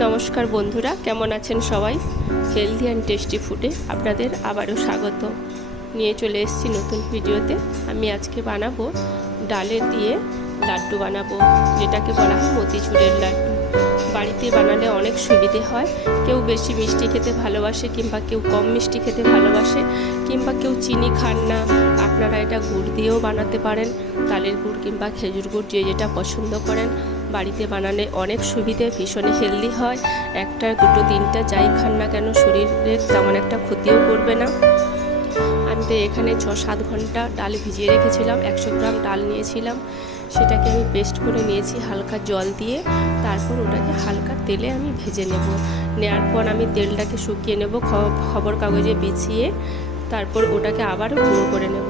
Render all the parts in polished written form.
নমস্কার বন্ধুরা, কেমন আছেন সবাই? হেলদি অ্যান্ড টেস্টি ফুডে আপনাদের আবারও স্বাগত। নিয়ে চলে এসেছি নতুন ভিডিওতে। আমি আজকে বানাবো ডালের দিয়ে লাড্ডু বানাবো, যেটাকে বলা হয় মতিচুরের লাড্ডু। বাড়িতে বানালে অনেক সুবিধে হয়। কেউ বেশি মিষ্টি খেতে ভালোবাসে, কিংবা কেউ কম মিষ্টি খেতে ভালোবাসে, কিংবা কেউ চিনি খান না। আপনারা এটা গুড় দিয়েও বানাতে পারেন, তালের গুড় কিংবা খেজুর গুড়, যে যেটা পছন্দ করেন। বাড়িতে বানালে অনেক সুবিধে, ভীষণ হেলদি হয়। একটা দুটো তিনটা যাই খান না কেন শরীরের তেমন একটা ক্ষতিও করবে না। আমি তো এখানে 6-7 ঘন্টা ডাল ভিজিয়ে রেখেছিলাম। 100 গ্রাম ডাল নিয়েছিলাম, সেটাকে আমি পেস্ট করে নিয়েছি হালকা জল দিয়ে। তারপর ওটাকে হালকা তেলে আমি ভেজে নেব। নেওয়ার পর আমি তেলটাকে শুকিয়ে নেব খবর কাগজে বিছিয়ে। তারপর ওটাকে আবারও গুঁড়ো করে নেব।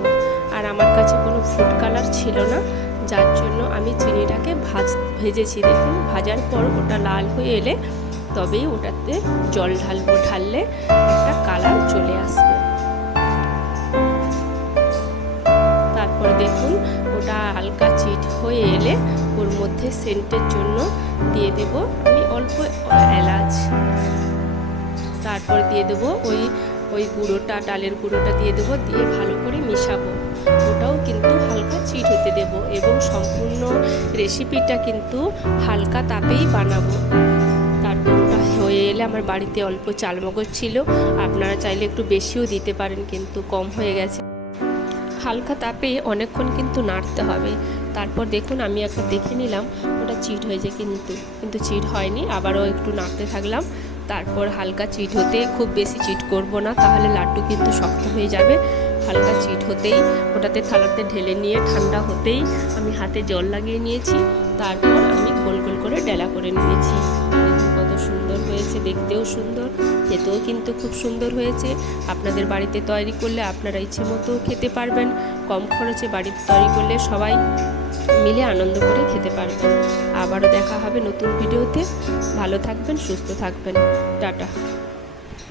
আর আমার কাছে কোনো ফুড কালার ছিল না, যার জন্য আমি চিনিটাকে ভেজেছি। দেখুন, ভাজার পর ওটা লাল হয়ে এলে তবেই ওটাতে জল ঢালবো। ঢাললে একটা কালার চলে আসবে। তারপর দেখুন, ওটা হালকা চিট হয়ে এলে ওর মধ্যে সেন্টের জন্য দিয়ে দেব আমি অল্প এলাচ। তারপর দিয়ে দেবো ওই গুঁড়োটা, ডালের গুঁড়োটা দিয়ে দেবো। দিয়ে ভালো করে মিশাবো। ওটাও কিন্তু হালকা চিট হতে দেব, এবং সম্পূর্ণ রেসিপিটা কিন্তু হালকা তাপেই বানাবো। তারপর ওটা হয়ে এলে, আমার বাড়িতে অল্প চালমগজ ছিল, আপনারা চাইলে একটু বেশিও দিতে পারেন, কিন্তু কম হয়ে গেছে। হালকা তাপে অনেকক্ষণ কিন্তু নাড়তে হবে। তারপর দেখুন, আমি একটা দেখে নিলাম ওটা চিট হয়েছে, কিন্তু চিট হয়নি। আবারও একটু নাড়তে থাকলাম। তারপর হালকা চিট হতে, খুব বেশি চিট করব না, তাহলে লাড্ডু কিন্তু শক্ত হয়ে যাবে। হালকা চিট হতেই ওটাতে থালাতে ঢেলে নিয়ে ঠান্ডা হতেই আমি হাতে জল লাগিয়ে নিয়েছি। তারপর আমি গোল গোল করে ডেলা করে নিয়েছি। দেখুন কত সুন্দর হয়েছে, দেখতেও সুন্দর, খেতেও কিন্তু খুব সুন্দর হয়েছে। আপনাদের বাড়িতে তৈরি করলে আপনারা ইচ্ছে মতো খেতে পারবেন। কম খরচে বাড়িতে তৈরি করলে সবাই মিলে আনন্দ করে খেতে পারবেন। আবারও দেখা হবে নতুন ভিডিওতে। ভালো থাকবেন, সুস্থ থাকবেন। টাটা।